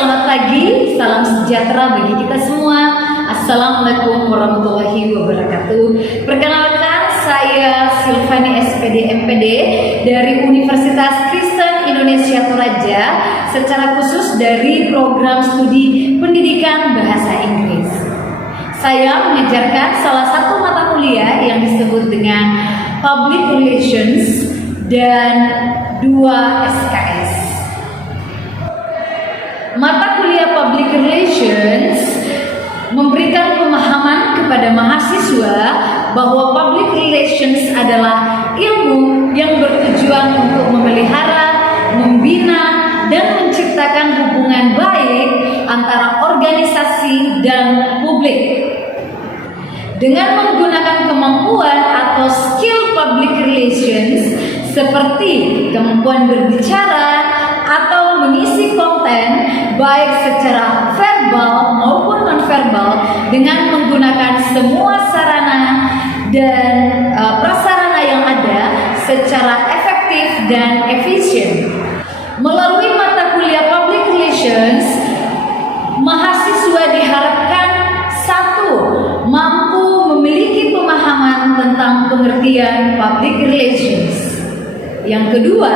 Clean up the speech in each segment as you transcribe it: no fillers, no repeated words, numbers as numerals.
selamat pagi, salam sejahtera bagi kita semua. Assalamualaikum warahmatullahi wabarakatuh. Perkenalkan, saya Silvani SPD MPD dari Universitas Kristen Indonesia Toraja, secara khusus dari program studi pendidikan bahasa Inggris. Saya mengajarkan salah satu mata kuliah yang disebut dengan Public Relations dan 2 SKS. Mata kuliah Public Relations memberikan pemahaman kepada mahasiswa bahwa Public Relations adalah ilmu yang bertujuan untuk memelihara, membina, dan menciptakan hubungan baik antara organisasi dan publik. Dengan menggunakan kemampuan atau skill Public Relations seperti kemampuan berbicara atau mengisi konten baik secara verbal maupun nonverbal dengan menggunakan semua sarana dan prasarana yang ada secara efektif dan efisien. Melalui mata kuliah Public Relations, mahasiswa diharapkan satu, mampu memiliki pemahaman tentang pengertian Public Relations. Yang kedua,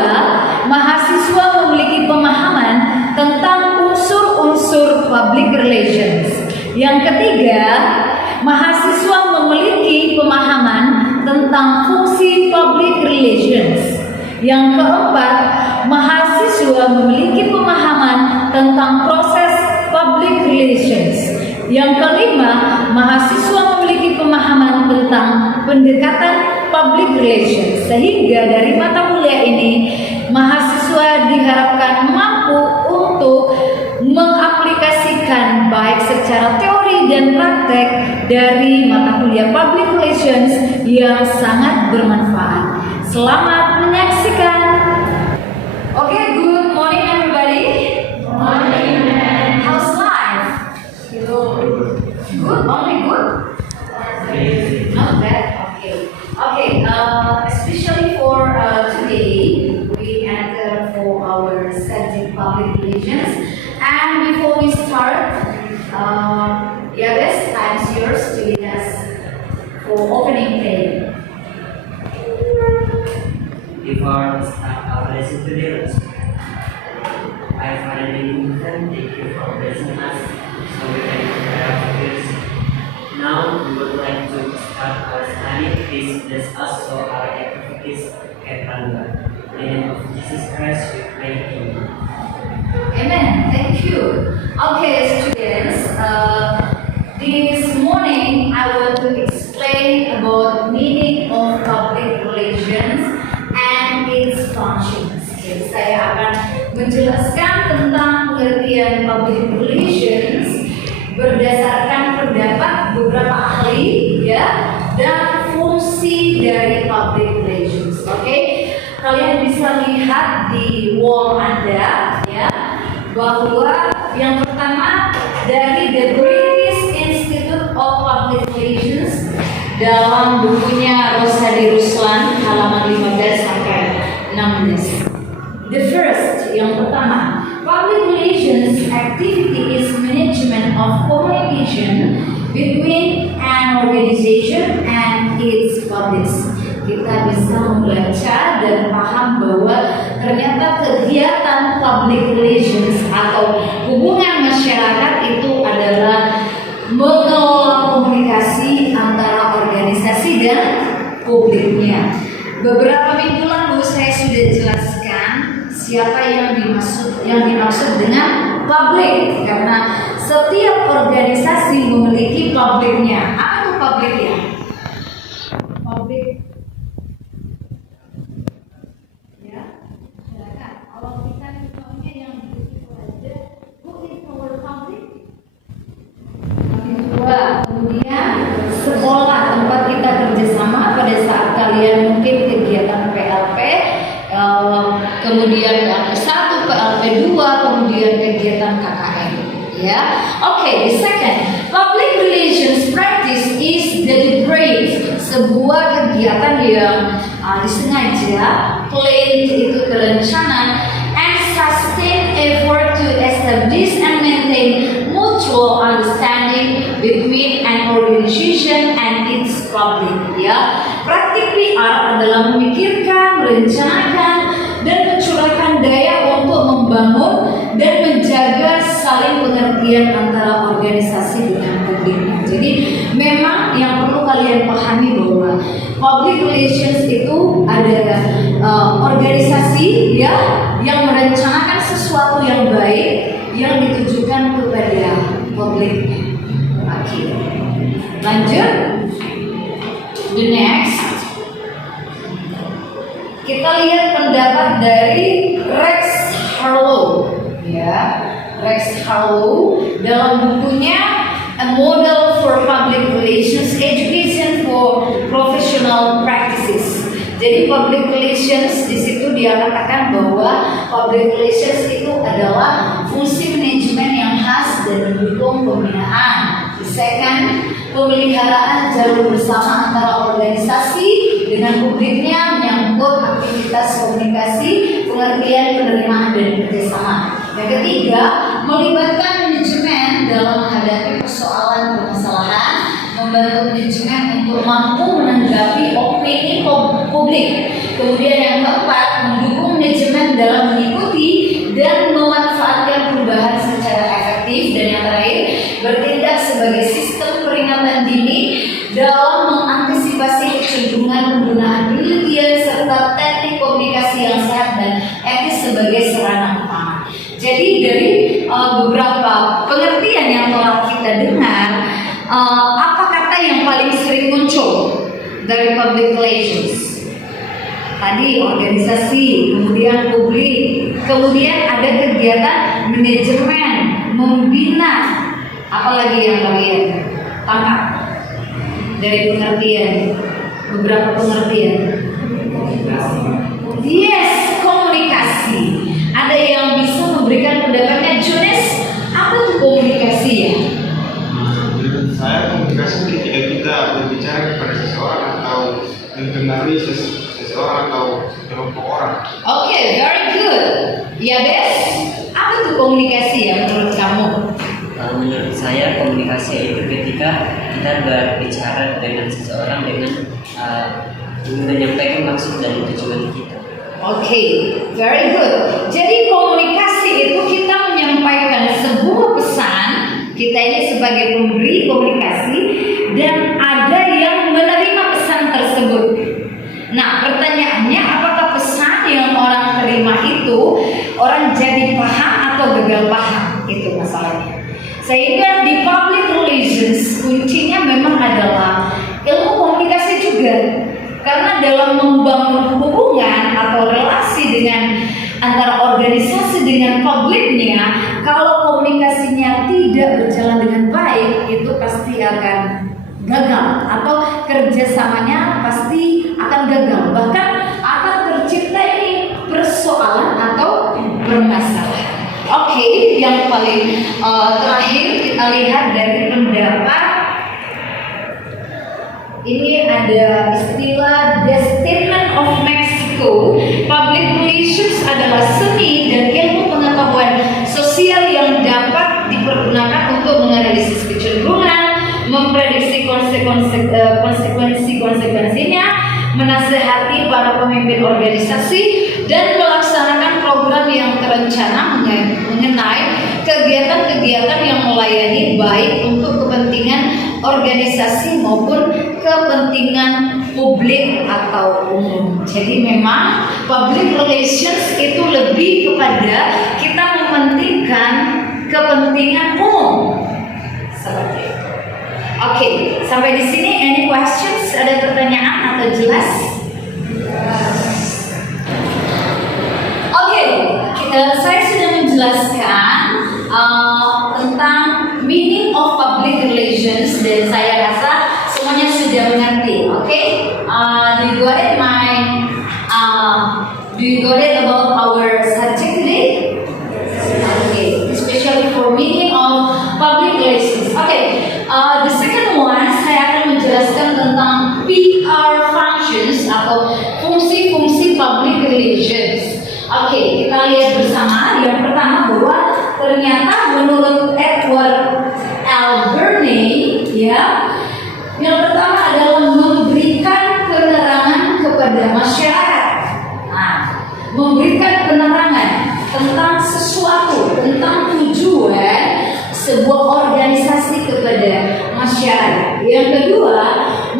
mahasiswa memiliki pemahaman tentang unsur-unsur Public Relations. Yang ketiga, mahasiswa memiliki pemahaman tentang fungsi Public Relations. Yang keempat, mahasiswa memiliki pemahaman tentang proses Public Relations. Yang kelima, mahasiswa memiliki pemahaman tentang pendekatan Public Relations. Sehingga dari mata kuliah ini, mahasiswa diharapkan mampu untuk mengaplikasikan baik secara teori dan praktek dari mata kuliah Public Relations yang sangat bermanfaat. Selamat menyaksikan. Oke, good morning everybody. Good morning, man. How's life? Good, only good? Not bad. Okay, especially for today, we enter for our subject Public Relations. And before we start, Yabes, time is yours to lead us for opening prayer. Before we start our lesson today, I finally thank you for blessing us so we can prepare our prayers. Now we would like to start our study. Please bless us so our activities can run well. In the name of Jesus Christ we pray. Amen. Amen. Thank you. Okay, students. This morning I want to explain about meaning of Public Relations and its functions. Okay, saya akan menjelaskan tentang pengertian Public Relations berdasarkan pendapat beberapa ahli, ya, dan fungsi dari Public Relations. Oke, kalian bisa lihat di wall Anda, ya, bahwa yang pertama dari The British Institute of Public Relations dalam bukunya Rosadi Ruslan halaman 15 sampai 16. The first, yang pertama, Public Relations activity is management of communication between an organization and its publics. Kita bisa membaca dan paham bahwa ternyata kegiatan Public Relations atau hubungan masyarakat itu adalah mengelola komunikasi antara organisasi dan publiknya. Beberapa minggu lalu saya sudah jelaskan siapa yang dimaksud dengan publik, karena setiap organisasi memiliki publiknya. Apa itu publiknya? Publik, ya, silakan. Kalau kita misalnya yang begitu aja, who is our public? Mahasiswa, kemudian sekolah tempat kita kerjasama pada saat kalian mungkin kegiatan PLP. Kemudian PLP 1, PLP 2, kemudian kegiatan KKN, ya. Okay, the second, Public Relations practice is deliberate, sebuah kegiatan yang disengaja, planned itu terencana, and sustained effort to establish and mutual understanding between an organization and its public. Ya, practically art adalah memikirkan, merencanakan, dan mencurahkan daya untuk membangun dan menjaga saling pengertian antara organisasi dengan publiknya. Jadi memang yang perlu kalian pahami bahwa public relations itu ada organisasi ya yang merencanakan sesuatu yang baik yang ditujukan kepada publiknya. Oke, lanjut. The next, kita lihat pendapat dari Rex Harlow. Ya, Rex Harlow dalam bukunya A Model for Public Relations Education for Professional Practices. Jadi public relations di situ dia katakan bahwa public relations itu adalah fungsi manajemen yang khas dan mendukung pembinaan. Second, pemeliharaan jalur bersama antara organisasi dengan publiknya menyangkut aktivitas komunikasi, pengertian, penerimaan, dan kerjasama. Yang ketiga, melibatkan manajemen dalam menghadapi persoalan permasalahan, membantu manajemen untuk mampu menanggapi opini publik. Kemudian yang keempat, mendukung manajemen dalam mengikuti dan memanfaatkan perubahan secara efektif. Dan yang terakhir, bertindak sebagai sistem peringatan dini dalam mengantisipasi kecenderungan penggunaan penelitian serta teknik komunikasi yang sehat dan etis sebagai sarana utama. Jadi dari beberapa pengertian yang telah kita dengar, apa kata yang paling sering muncul dari public relations? Tadi organisasi, kemudian publik, kemudian ada kegiatan manajemen, membina, apalagi yang kalian tangkap dari pengertian, beberapa pengertian. Yes, komunikasi. Ada yang bisa memberikan pendapatnya. Jones, apa itu komunikasi ya? Menurut saya komunikasi ketika kita berbicara kepada seseorang atau mempengaruhi seseorang atau kelompok orang. Oke, very good. Ya, Bes, apa itu komunikasi ya menurut kamu? Menurut saya komunikasi itu ketika kita berbicara dengan seseorang dengan menyampaikan maksud dan tujuan kita. Oke, very good. Jadi komunikasi itu kita menyampaikan sebuah pesan, kita ini sebagai pemberi komunikasi, dan ada yang menerima pesan tersebut. Nah, pertanyaannya apakah pesan yang orang terima itu orang jadi paham atau gagal paham? Itu masalahnya. Sehingga di public relations kuncinya memang adalah ilmu komunikasi juga. Karena dalam membangun hubungan atau relasi dengan antara organisasi dengan publiknya, kalau komunikasinya tidak berjalan dengan baik, itu pasti akan gagal atau kerjasamanya pasti akan gagal. Bahkan akan tercipta ini persoalan atau bermasalah. Oke, yang paling terakhir kita lihat dari pendapat. Ini ada istilah The Statement of Mexico. Public relations adalah seni dan ilmu pengetahuan sosial yang dapat dipergunakan untuk menganalisis kecenderungan, memprediksi konsekuensinya, menasehati para pemimpin organisasi, dan melaksanakan program yang terencana mengenai kegiatan-kegiatan yang melayani baik untuk kepentingan organisasi maupun kepentingan publik atau umum. Jadi memang public relations itu lebih kepada kita mementingkan kepentingan umum. Seperti itu. Oke, sampai di sini any questions? Ada pertanyaan atau jelas? Oke, saya sudah menjelaskan tentang meaning of public relations dan saya rasa semuanya sudah mengerti. Oke, do you got it about our subject today? Okay, especially for meaning of public relations. Okay, the second one saya akan menjelaskan tentang PR functions atau fungsi-fungsi public relations. Oke, kita lihat bersama. Yang pertama bahwa ternyata menurut Edward kepada masyarakat. Nah, memberikan penerangan tentang sesuatu, tentang tujuan sebuah organisasi kepada masyarakat. Yang kedua,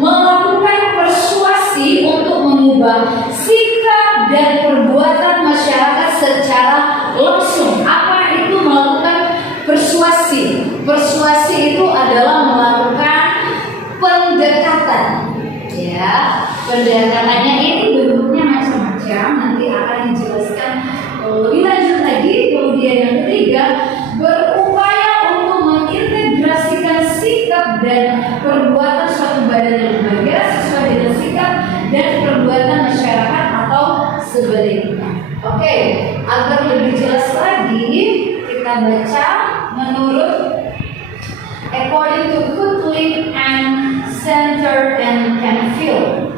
melakukan persuasi untuk mengubah sikap dan perbuatan masyarakat secara langsung. Apa itu melakukan persuasi? Persuasi itu adalah melakukan pendekatan. Ya, pendekatannya ini bentuknya macam-macam. Nanti akan dijelaskan lebih lanjut lagi. Kemudian yang ketiga, berupaya untuk mengintegrasikan sikap dan perbuatan suatu badan dan lembaga sesuai dengan sikap dan perbuatan masyarakat atau sebaliknya. Oke, agar lebih jelas lagi kita baca menurut according to Kutling and Center and Canfield.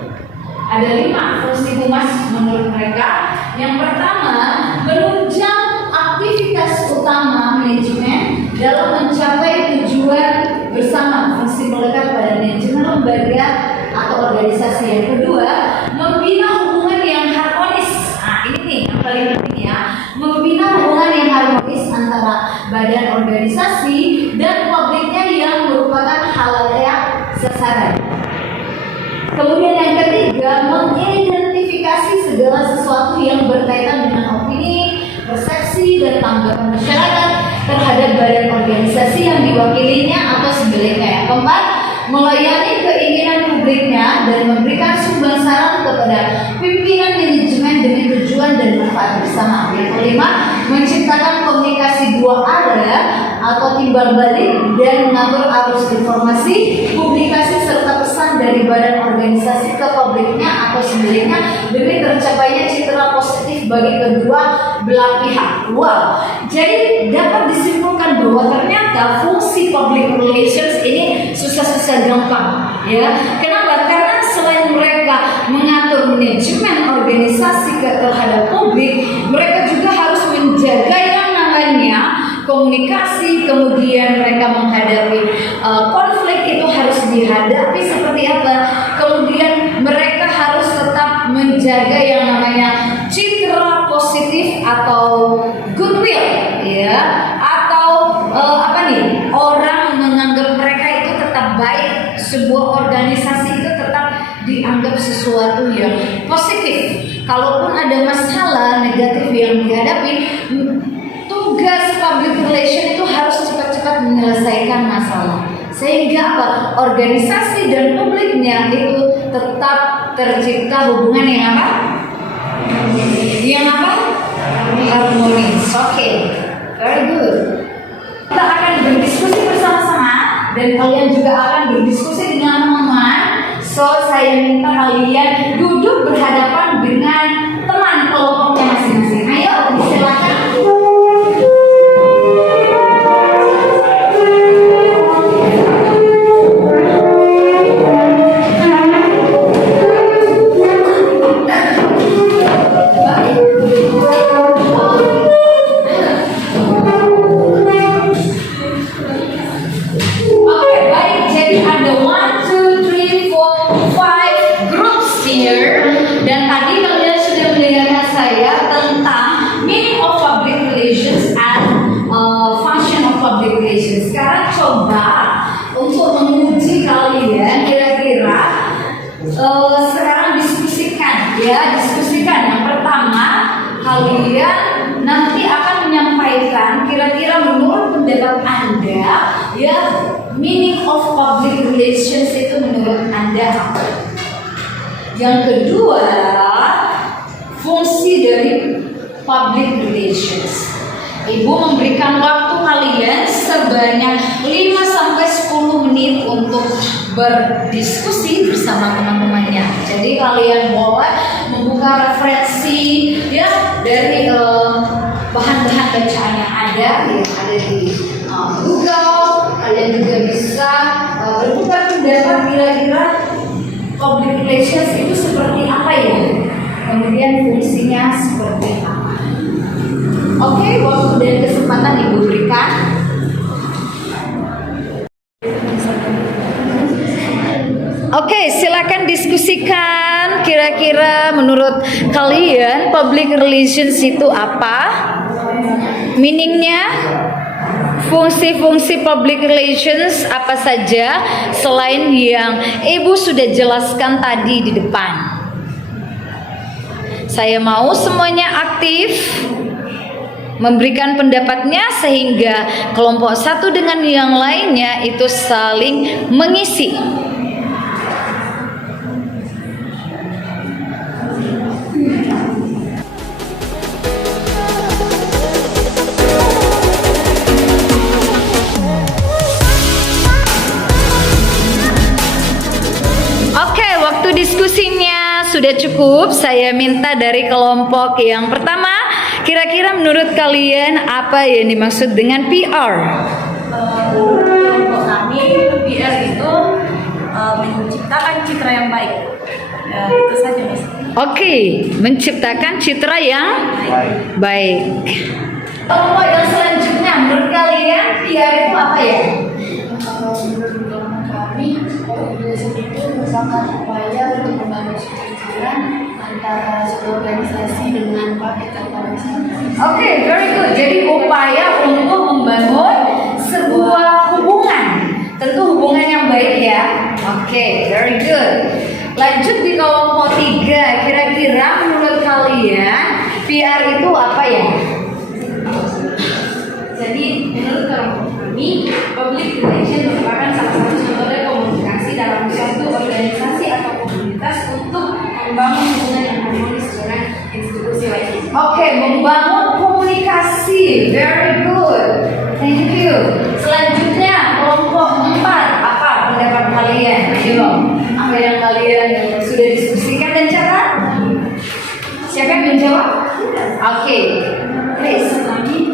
Ada 5 fungsi humas menurut mereka. Yang pertama, menunjang aktivitas utama manajemen dalam mencapai tujuan bersama. Fungsi melekat pada manajemen lembaga atau organisasi. Yang kedua, membina hubungan yang harmonis. Nah, ini nih yang paling penting ya. Membina hubungan yang harmonis antara badan organisasi dan publiknya yang merupakan halayak sasaran. Kemudian yang ketiga, mengidentifikasi segala sesuatu yang berkaitan dengan opini, persepsi, dan tanggapan masyarakat terhadap badan organisasi yang diwakilinya atau sebaliknya. Yang keempat, melayani keinginan publiknya dan memberikan sumber saran kepada pimpinan manajemen demi tujuan dan manfaat bersama. Yang kelima, menciptakan komunikasi dua arah atau timbal balik dan mengatur arus informasi, publikasi serta pesan dari badan organisasi ke publiknya atau sebaliknya demi tercapainya citra positif bagi kedua belah pihak. Wow, jadi dapat disimpulkan bahwa ternyata fungsi public relations ini susah-susah gampang, ya. Kenapa? Karena selain mereka mengatur manajemen organisasi terhadap publik, mereka juga harus menjaga yang namanya komunikasi. Kemudian mereka menghadapi konflik itu harus dihadapi seperti apa. Kemudian mereka harus tetap menjaga yang namanya citra positif atau goodwill, ya, atau orang menganggap mereka itu tetap baik. Sebuah organisasi itu tetap dianggap sesuatu yang positif. Kalaupun ada masalah negatif yang dihadapi, tugas public relation itu harus cepat-cepat menyelesaikan masalah. Sehingga apa? Organisasi dan publiknya itu tetap tercipta hubungan yang apa? Yang apa? Harmonis. Oke, very good. Kita akan berdiskusi bersama-sama dan kalian juga akan berdiskusi dengan teman-teman. So, saya minta kalian duduk berhadapan dengan teman kelompoknya masing-masing. Ayo, silakan. Sekarang coba untuk menguji kalian kira-kira sekarang diskusikan. Yang pertama, kalian nanti akan menyampaikan kira-kira menurut pendapat Anda, ya, meaning of public relations itu menurut Anda apa? Yang kedua, fungsi dari public relations. Ibu memberikan waktu kalian sebanyak 5-10 menit untuk berdiskusi bersama teman-temannya. Jadi kalian boleh membuka referensi, ya, dari bahan-bahan bacaan yang ada di Google. Kalian juga bisa bertukar pendapat kira-kira public relations itu seperti apa ya, kemudian fungsinya seperti apa. Oke, waktu dan kesempatan Ibu berikan. Oke, silakan diskusikan kira-kira menurut kalian public relations itu apa? Meaningnya? Fungsi-fungsi public relations apa saja selain yang Ibu sudah jelaskan tadi di depan? Saya mau semuanya aktif memberikan pendapatnya sehingga kelompok satu dengan yang lainnya itu saling mengisi. Oke, waktu diskusinya sudah cukup. Saya minta dari kelompok yang pertama, kira-kira menurut kalian apa yang dimaksud dengan PR? Untuk kami, PR itu menciptakan citra yang baik. Ya, itu saja, Miss. Oke, menciptakan citra yang baik. Kelompok yang selanjutnya, menurut kalian PR itu apa ya? Menurut kami, organisasi itu merupakan upaya untuk membangun keseimbangan antara suatu organisasi dengan publik atau masyarakat. Oke, very good. Jadi upaya untuk membangun sebuah hubungan. Tentu hubungan yang baik ya. Oke, very good. Lanjut di kelompok 3. Kira-kira menurut kalian PR itu apa ya? Jadi, menurut kelompok kami, public relation merupakan salah satu metode komunikasi dalam suatu organisasi atau komunitas untuk membangun hubungan yang harmonis dengan institusi lainnya. Oke, membangun komunikasi. Very good. Thank you. Selanjutnya kelompok 4. Apa pendapat kalian? Ayo, apa yang kalian sudah diskusikan dan catat? Siapa yang menjawab? Oke, please. Kami,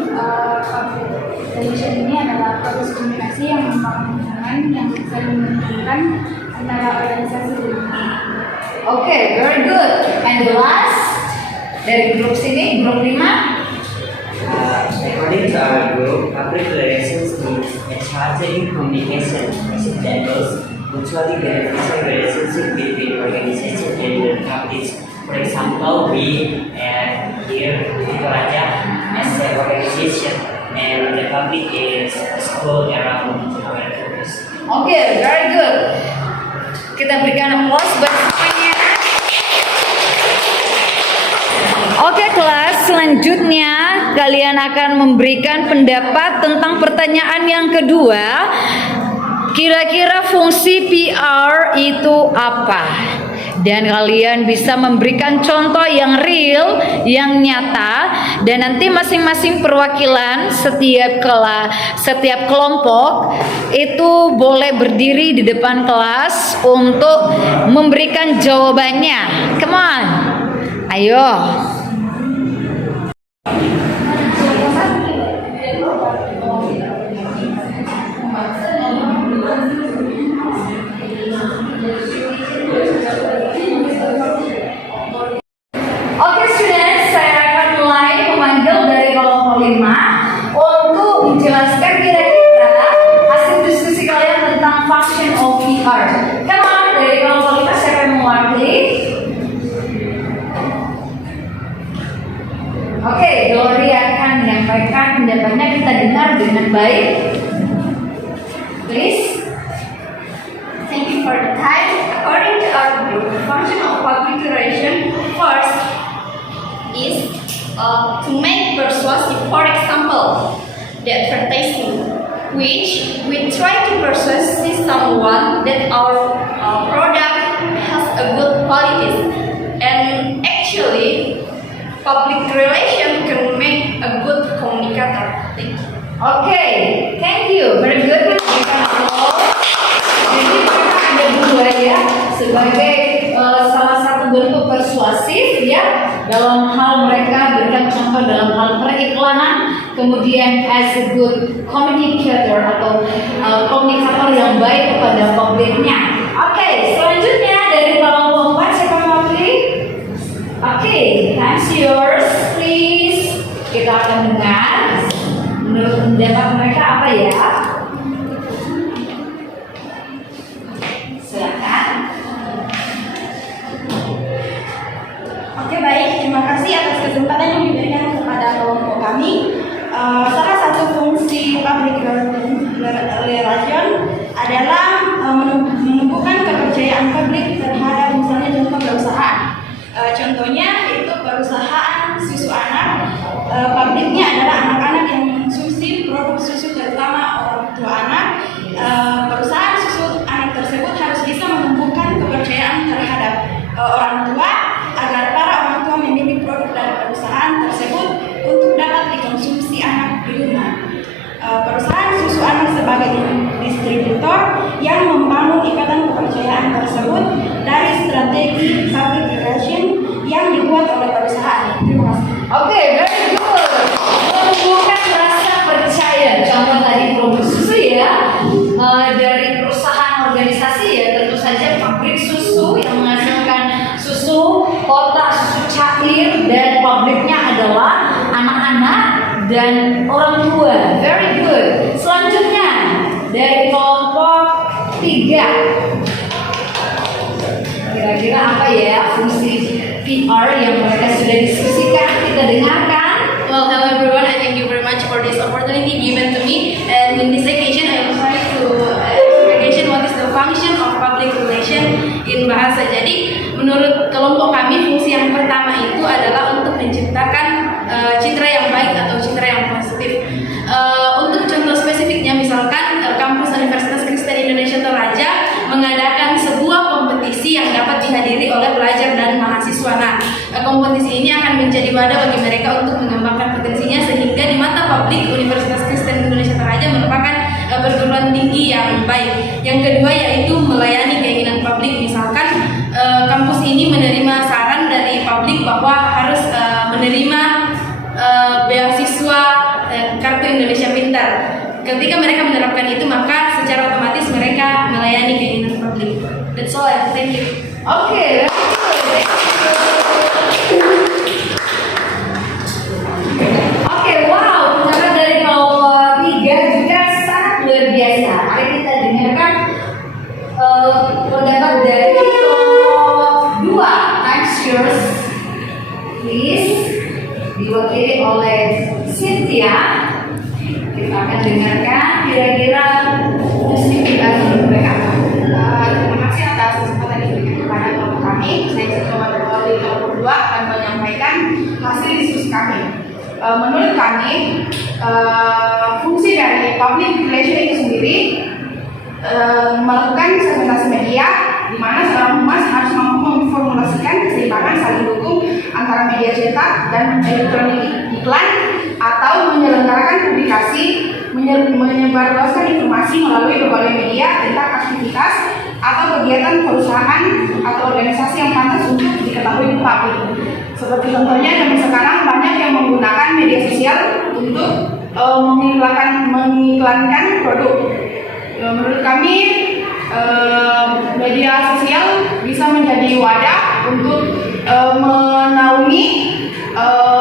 relation ini adalah proses komunikasi yang membangun hubungan yang bisa menguntungkan antara organisasi dan Oke, very good. And the last dari grup sini, grup 5. According to our group, public relations means a strategic communication that enables mutually beneficial relationship between organization and the public. For example, we here di Toraja as an organization, and the public is a school around our campus. Oke, very good. Kita berikan applause buat semuanya. Oke kelas, selanjutnya kalian akan memberikan pendapat tentang pertanyaan yang kedua. Kira-kira fungsi PR itu apa? Dan kalian bisa memberikan contoh yang real, yang nyata, dan nanti masing-masing perwakilan setiap kelompok itu boleh berdiri di depan kelas untuk memberikan jawabannya. Come on, ayo. Oke students, saya akan mulai memanggil dari kelompok 5 untuk menjelaskan kira-kira hasil diskusi kalian tentang function of PR. Come on, dari kelompok 5 siapa yang mewakili? Oke, Gloria akan menyampaikan pendapatnya, kita dengar dengan baik. Please. Thank you for the time. According to our group, the function of public relation first is to make persuasive. For example, the advertising, which we try to persuade someone that our product has a good quality, and actually, public relation can make a good communicator. Thank you. Oke, thank you. Very good. Berikan applause. Jadi mereka ada dua ya, sebagai salah satu bentuk persuasif ya dalam hal mereka berikan contoh dalam hal periklanan, kemudian as a good communicator atau komunikator yang baik kepada publiknya. Oke, selanjutnya dari kelompok 4 siapa yang mewakili? Oke, time's yours, please. Kita akan dengar menurut pendapat mereka apa ya? Silakan. distributor yang membangun ikatan kepercayaan tersebut dari strategi public relation yang dibuat oleh perusahaan. Terima kasih. Oke, very good. Menumbuhkan rasa percaya. Contoh tadi produk susu ya, dari perusahaan organisasi ya, tentu saja pabrik susu yang menghasilkan susu kota, susu cair, dan pabriknya adalah anak-anak dan orang tua. Very good. Selanjutnya dari kelompok 3. Kira-kira apa ya fungsi PR yang mereka sudah diskusikan? Kita dengarkan. Well, hello everyone. I thank you very much for this opportunity given to me. And in this occasion, I will try to explain what is the function of public relation in bahasa. Jadi, menurut kelompok kami, fungsi yang pertama itu adalah untuk menciptakan citra yang baik atau citra yang positif. Untuk contoh spesifiknya, misalkan kampus Universitas Kristen Indonesia Toraja mengadakan sebuah kompetisi yang dapat dihadiri oleh pelajar dan mahasiswa. Nah, kompetisi ini akan menjadi wadah bagi mereka untuk mengembangkan potensinya sehingga di mata publik Universitas Kristen Indonesia Toraja merupakan perguruan tinggi yang baik. Yang kedua yaitu melayani keinginan publik. Misalkan kampus ini menerima saran dari publik bahwa harus menerima beasiswa Kartu Indonesia Pintar. Ketika mereka menerapkan itu, maka secara otomatis mereka melayani keinginan publik. That's all. Thank you. Oke, Oke, wow, pendapat dari kelompok 3 juga sangat luar biasa. Mari kita dengarkan pendapat dari kelompok 2. Time's yours, please. Diwakili oleh Cynthia. Kita akan dengarkan kira-kira fungsi PR mereka apa. Terima kasih atas kesempatan yang diberikan kepada kelompok kami. Saya Cynthia dari kelompok 2 akan menyampaikan hasil diskusi kami. Menurut kami, fungsi dari public relation itu sendiri melakukan segmentasi media, di mana seorang humas harus mampu memformulasikan keseimbangan saling dukung antara media cetak dan elektronik iklan, atau menyelenggarakan publikasi, menyebarluaskan informasi melalui berbagai media tentang aktivitas atau kegiatan perusahaan atau organisasi yang pantas untuk diketahui publik. Seperti contohnya zaman sekarang banyak yang menggunakan media sosial untuk mengiklankan produk. Menurut kami media sosial bisa menjadi wadah untuk menaungi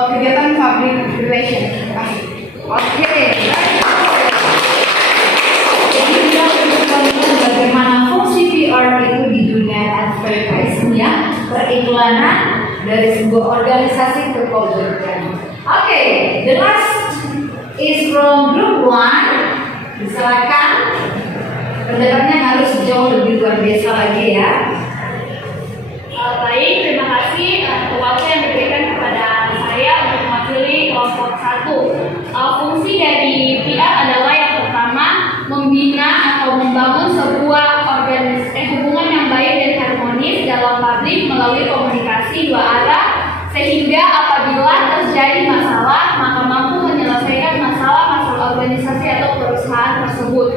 kegiatan public relation. Oke. Jadi kita berbicara bagaimana fungsi PR itu di dunia advertising ya, periklanan dari sebuah organisasi ke publik. Oke, the last is from group 1. Silakan. Pendapatnya harus jauh lebih luar biasa lagi ya. Baik, terima kasih atas waktu yang diberikan kepada saya untuk mewakili kelompok 1. Fungsi dari PR adalah yang pertama, membina atau membangun sebuah hubungan yang baik dan harmonis dalam publik melalui komunikasi dua arah, sehingga apabila terjadi masalah, maka mampu menyelesaikan masalah-masalah organisasi atau perusahaan tersebut.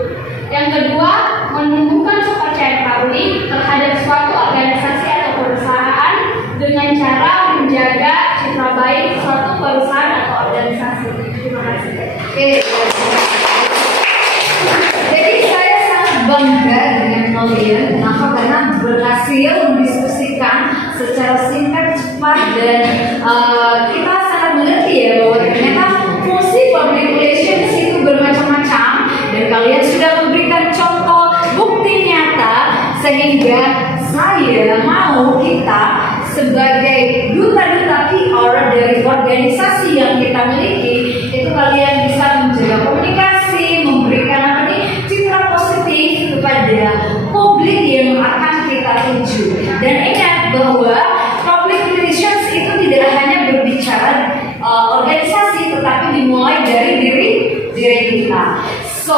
Yang kedua, menumbuhkan kepercayaan publik terhadap suatu organisasi atau perusahaan dengan cara menjaga citra baik suatu perusahaan atau organisasi. Terima kasih. Oke. Jadi saya sangat bangga dengan kalian. Kenapa? Karena berhasil mendiskusikan secara singkat, cepat, dan kita sangat mengerti ya bahwa ternyata fungsi public relations itu bermacam-macam, dan kalian sudah memberikan contoh bukti nyata sehingga saya mau kita sebagai duta-duta PR dari organisasi yang kita miliki itu kalian bisa menjaga komunikasi, memberikan citra positif kepada publik yang akan kita tuju. Dan ingat bahwa public relations itu tidak hanya berbicara organisasi, tetapi dimulai dari diri kita. So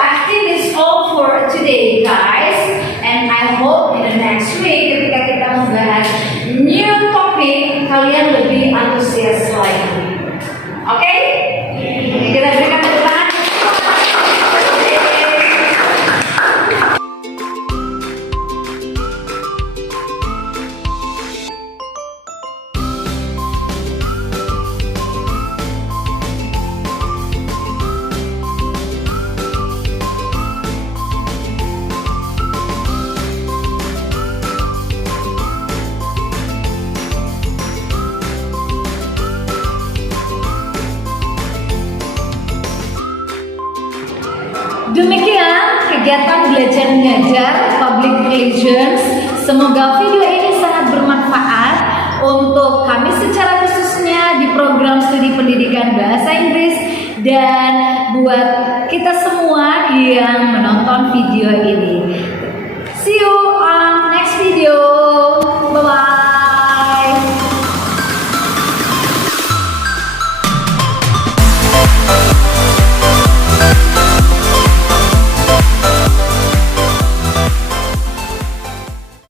I think it's all for today, guys, and I hope in the next week ketika kita membahas new topic kalian lebih antusias lagi. Oke? Kita berikan tepuk tangan. Demikian kegiatan belajar mengajar Public Relations. Semoga video ini sangat bermanfaat untuk kami secara khususnya di program studi pendidikan bahasa Inggris dan buat kita semua yang menonton video ini. See you.